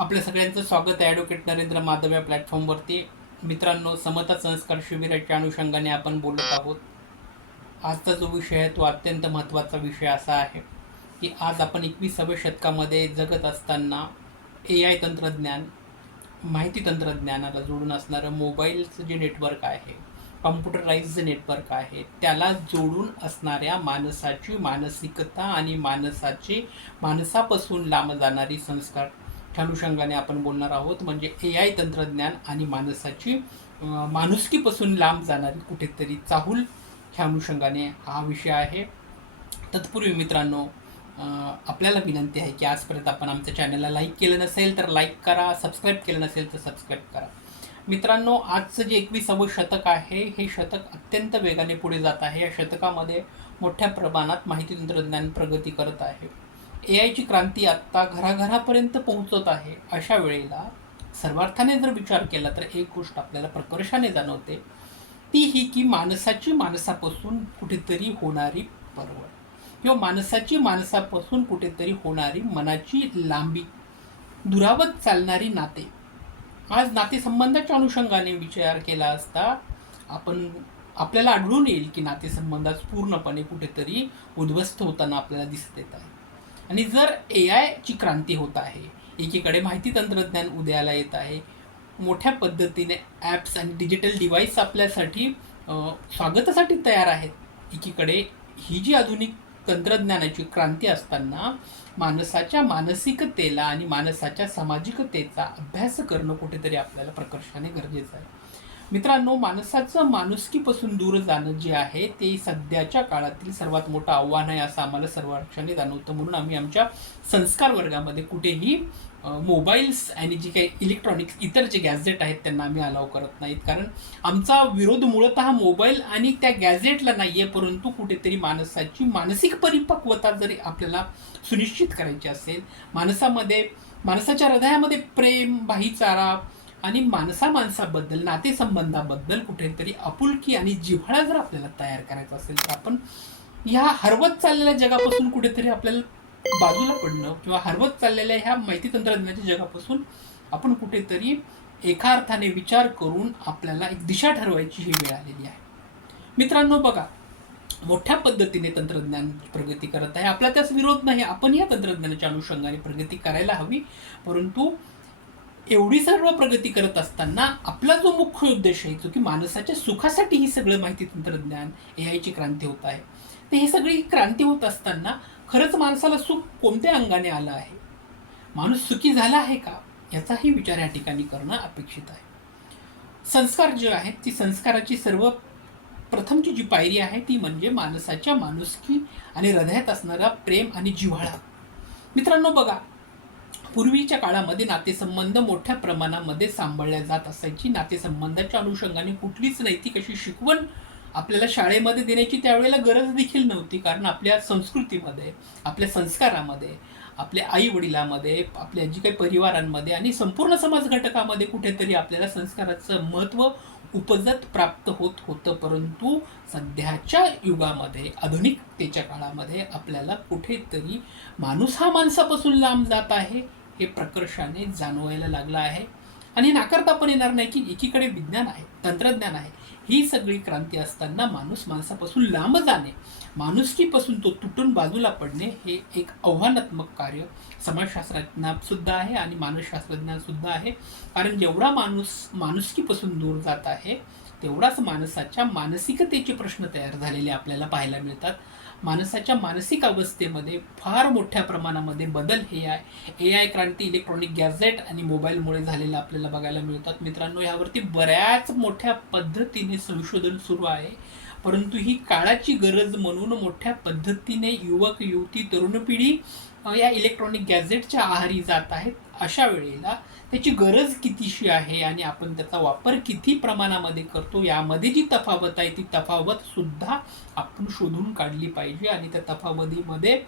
आपल्या सगळ्यांचं स्वागत आहे ॲडव्होकेट नरेंद्र माधव या प्लॅटफॉर्मवरती. मित्रांनो, समता संस्कार शिबिराच्या अनुषंगाने आपण बोलत आहोत. आजचा जो विषय आहे तो अत्यंत महत्त्वाचा विषय असा आहे की आज आपण 21व्या शतकामध्ये जगत असताना AI तंत्रज्ञान, माहिती तंत्रज्ञानाला जोडून असणारं मोबाईलचं जे नेटवर्क आहे, कॉम्प्युटराइज्ड जे नेटवर्क आहे, त्याला जोडून असणाऱ्या माणसाची मानसिकता आणि माणसापासून लांब जाणारी संस्कार च्या अनुषंगाने आपण बोलणार आहोत. म्हणजे AI तंत्रज्ञान आणि माणुसकीपासून लांब जाणारी कुठेतरी चाहूल ह्या अनुषंगाने हा विषय आहे. तत्पूर्वी मित्रांनो, आपल्याला विनंती आहे की आजपर्यंत आपण आमच्या चॅनलला लाईक केलं नसेल तर लाईक करा, सबस्क्राईब केलं नसेल तर सबस्क्राईब करा. मित्रांनो, आजचं जे 21वं शतक आहे हे शतक अत्यंत वेगाने पुढे जात आहे. या शतकामध्ये मोठ्या प्रमाणात माहिती तंत्रज्ञान प्रगती करत आहे. AIची क्रांती आत्ता घराघरापर्यंत पोहोचत आहे. अशा वेळेला सर्वार्थाने जर विचार केला तर एक गोष्ट आपल्याला प्रकर्षाने जाणवते, ती ही की माणसाची माणसापासून कुठेतरी होणारी परवड किंवा माणसापासून कुठेतरी होणारी मनाची लांबी, दुरावत चालणारी नाते. आज नातेसंबंधाच्या अनुषंगाने विचार केला असता आपल्याला आढळून येईल की नातेसंबंधात पूर्णपणे कुठेतरी उद्ध्वस्त होताना आपल्याला दिसत येत आहे. आणि जर AIची क्रांती होत आहे, एकीकडे माहिती तंत्रज्ञान उदयाला येत आहे, मोठ्या पद्धतीने ॲप्स आणि डिजिटल डिव्हाइस आपल्यासाठी स्वागतासाठी तयार आहेत, एकीकडे ही जी आधुनिक तंत्रज्ञानाची क्रांती असताना माणसाच्या मानसिकतेला आणि माणसाच्या सामाजिकतेचा अभ्यास करणं कुठेतरी आपल्याला प्रकर्षाने गरजेचं आहे. मित्रांनो, माणसाचं माणुसकीपासून दूर जाणं जे आहे ते सध्याच्या काळातील सर्वात मोठं आव्हान आहे असं आम्हाला सर्व लक्षाने जाणवतं. म्हणून आम्ही आमच्या संस्कार वर्गामध्ये कुठेही मोबाईल्स आणि जी काही इलेक्ट्रॉनिक्स इतर जे गॅजेट आहेत त्यांना आम्ही अलाव करत नाहीत. कारण आमचा विरोध मूळतः मोबाईल आणि त्या गॅजेटला नाही आहे, परंतु कुठेतरी माणसाची मानसिक परिपक्वता जरी आपल्याला सुनिश्चित करायची असेल, माणसाच्या हृदयामध्ये प्रेम, भाईचारा आणि माणसाबद्दल, नातेसंबंधाबद्दल कुठेतरी आपुलकी आणि जिव्हाळा जर आपल्याला तयार करायचा असेल तर आपण ह्या हरवत चाललेल्या जगापासून कुठेतरी आपल्याला बाजूला पडणं किंवा हरवत चाललेल्या ह्या माहिती तंत्रज्ञानाच्या जगापासून आपण कुठेतरी एका अर्थाने विचार करून आपल्याला एक दिशा ठरवायची ही वेळ आलेली आहे. मित्रांनो बघा, मोठ्या पद्धतीने तंत्रज्ञान प्रगती करत आहे, आपला त्यास विरोध नाही. आपण या तंत्रज्ञानाच्या अनुषंगाने प्रगती करायला हवी, परंतु एवढी सर्व प्रगती करत असताना आपला जो मुख्य उद्देश आहे, जो की माणसाच्या सुखासाठी ही सगळं माहिती तंत्रज्ञान, AIची क्रांती होत आहे, तर ही सगळी क्रांती होत असताना खरंच माणसाला सुख कोणत्या अंगाने आलं आहे, माणूस सुखी झाला आहे का, याचाही विचार या ठिकाणी करणं अपेक्षित आहे. संस्कार जे आहेत, ती संस्काराची प्रथमची जी पायरी आहे ती म्हणजे माणसाच्या माणुसकी आणि हृदयात असणारा प्रेम आणि जिव्हाळा. मित्रांनो बघा, पूर्वीच्या काळामध्ये नातेसंबंध मोठ्या प्रमाणामध्ये सांभाळल्या जात असायची. नातेसंबंधाच्या अनुषंगाने कुठलीच नैतिक अशी शिकवण आपल्याला शाळेमध्ये देण्याची त्यावेळेला गरज देखील नव्हती. कारण आपल्या संस्कृतीमध्ये, आपल्या संस्कारामध्ये, आपल्या आई वडिलांमध्ये, आपल्या जी काही परिवारांमध्ये आणि संपूर्ण समाज घटकामध्ये कुठेतरी आपल्याला संस्काराचं महत्त्व उपजत प्राप्त होत होतं. परंतु सध्याच्या युगामध्ये, आधुनिकतेच्या काळामध्ये आपल्याला कुठेतरी माणूस हा माणसापासून लांब जात आहे हे प्रकर्षाने जाणवायला लागलं आहे. आणि नाकारता पण येणार नाही की एकीकडे विज्ञान आहे, तंत्रज्ञान आहे, ही सगळी क्रांती असताना माणसापासून लांब जाणे, माणुसकीपासून तो तुटून बाजूला पडणे हे एक आव्हानात्मक कार्य समाजशास्त्रज्ञात सुद्धा आहे आणि मानसशास्त्रज्ञात सुद्धा आहे. कारण जेवढा माणुसकीपासून दूर जात आहे तेवढाच माणसाच्या मानसिकतेचे प्रश्न तयार झालेले आपल्याला पाहायला मिळतात. माणसाच्या मानसिक अवस्थेमध्ये फार मोठ्या प्रमाणामध्ये बदल हे AI क्रांती, इलेक्ट्रॉनिक गॅजेट आणि मोबाईलमुळे झालेलं आपल्याला बघायला मिळतात. मित्रांनो, यावरती बऱ्याच मोठ्या पद्धतीने संशोधन सुरू आहे, परंतु ही काळाची गरज म्हणून मोठ्या पद्धतीने युवक, युवती, तरुण पिढी या इलेक्ट्रॉनिक गॅजेटच्या आहारी जात आहेत. अशा वेळेला त्याची गरज कितीशी आहे आणि आपण त्याचा वापर किती प्रमाणामध्ये करतो, यामध्ये जी तफावत आहे ती तफावत सुद्धा आपण शोधून काढली पाहिजे. आणि त्या तफावतीमध्ये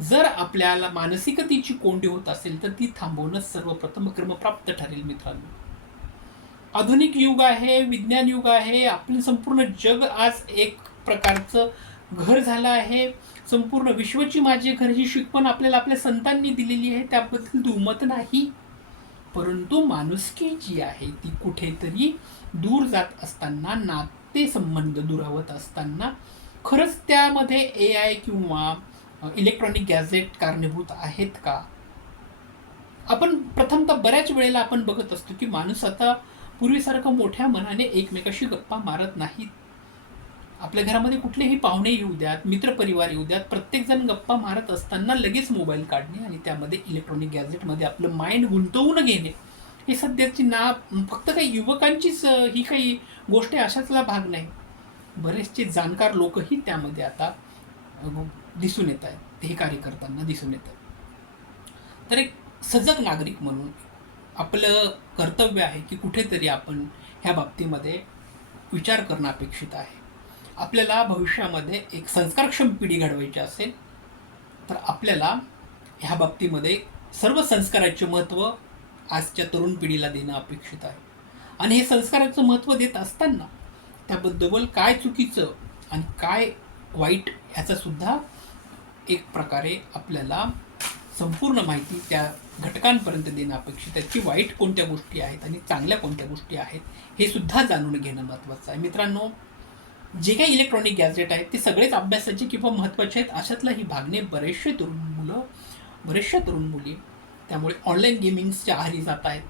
जर आपल्याला मानसिकतेची कोंडी होत असेल तर ती थांबवणं सर्वप्रथम क्रमप्राप्त ठरेल. मित्रांनो, आधुनिक युग आहे, विज्ञान युग आहे, आपलं संपूर्ण जग आज एक प्रकारचं घर झालं आहे. संपूर्ण विश्वाची माझे घर ही शिकवण आपल्याला आपल्या संतांनी दिलेली आहे, त्याबद्दल दुमत नाही. परंतु माणुसकी जी आहे ती कुठेतरी दूर जात असताना, नातेसंबंध दुरावत असताना खरंच त्यामध्ये AI किंवा इलेक्ट्रॉनिक गॅझेट कारणीभूत आहेत का? आपण प्रथमतः बऱ्याच वेळेला आपण बघत असतो की माणूस आता पूर्वीसारखं मोठ्या मनाने एकमेकाशी गप्पा मारत नाहीत. आपल्या घरामध्ये कुठलेही पाहुणे येऊ द्यात, मित्रपरिवार येऊ द्यात, प्रत्येकजण गप्पा मारत असताना लगेच मोबाईल काढणे आणि त्यामध्ये इलेक्ट्रॉनिक गॅझेटमध्ये आपलं माइंड गुंतवून घेणे, ही सध्याची फक्त काही युवकांचीच ही काही गोष्ट आहे अशातला भाग नाही. बरेचसे जाणकार लोकही त्यामध्ये आता अ, दिसून येत आहेत, हे कार्य करताना दिसून येत आहेत. तर एक सजग नागरिक म्हणून आपलं कर्तव्य आहे की कुठेतरी आपण ह्या बाबतीमध्ये विचार करणं अपेक्षित आहे. आपल्याला भविष्यामध्ये एक संस्कारक्षम पिढी घडवायची असेल तर आपल्याला ह्या बाबतीमध्ये सर्व संस्काराचे महत्त्व आजच्या तरुण पिढीला देणं अपेक्षित आहे. आणि हे संस्काराचं महत्त्व देत असताना त्याबद्दल काय चुकीचं आणि काय वाईट ह्याचा सुद्धा एक प्रकारे आपल्याला संपूर्ण माहिती त्या घटकांपर्यंत देणं अपेक्षित आहे की वाईट कोणत्या गोष्टी आहेत आणि चांगल्या कोणत्या गोष्टी आहेत हे सुद्धा जाणून घेणं महत्त्वाचं आहे. मित्रांनो, जे काही इलेक्ट्रॉनिक गॅजेट आहेत ते सगळेच अभ्यासाचे किंवा महत्त्वाचे आहेत अशातलाही भागने बरेचसे तरुण मुलं, बरेचशा तरुण मुली त्यामुळे ऑनलाईन गेमिंग्सच्या आहारी जात आहेत.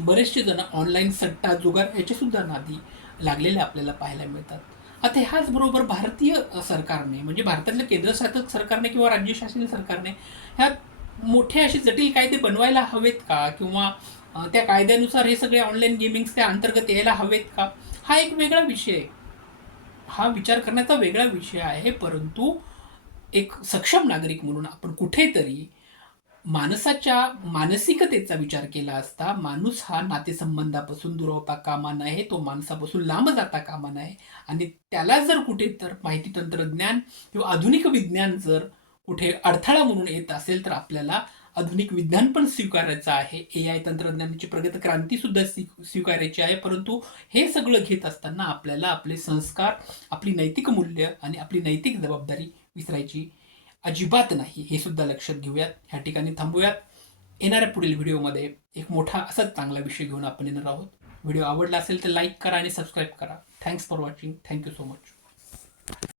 बरेचसे जण ऑनलाईन सट्टा जुगार याच्यासुद्धा नादी लागलेले आपल्याला पाहायला मिळतात. आता ह्याचबरोबर भारतीय सरकारने म्हणजे भारतातल्या केंद्रशासित सरकारने किंवा राज्यशासित सरकारने ह्या मोठे असे जटिल कायदे बनवायला हवेत का किंवा त्या कायद्यानुसार हे सगळे ऑनलाईन गेमिंग्स त्या अंतर्गत यायला हवेत का, हा एक वेगळा विषय आहे. हा विचार करण्याचा वेगळा विषय आहे. परंतु एक सक्षम नागरिक म्हणून आपण कुठेतरी माणसाच्या मानसिकतेचा विचार केला असता माणूस हा नातेसंबंधापासून दुरावता कामा नये, तो माणसापासून लांब जाता कामा नये. आणि त्याला जर कुठे तर माहिती तंत्रज्ञान किंवा आधुनिक विज्ञान जर कुठे अडथळा म्हणून येत असेल तर आपल्याला आधुनिक विज्ञान पण स्वीकारायचं आहे, AI तंत्रज्ञानाची प्रगत क्रांती सुद्धा स्वीकारायची आहे. परंतु हे सगळं घेत असताना आपल्याला आपले संस्कार, आपली नैतिक मूल्य आणि आपली नैतिक जबाबदारी विसरायची अजिबात नाही, हे सुद्धा लक्षात घेऊयात. ह्या ठिकाणी थांबूयात. येणाऱ्या पुढील व्हिडिओमध्ये एक मोठा असाच चांगला विषय घेऊन आपण येणार आहोत. व्हिडिओ आवडला असेल तर लाईक करा आणि सबस्क्राईब करा. Thanks for watching. Thank you so much.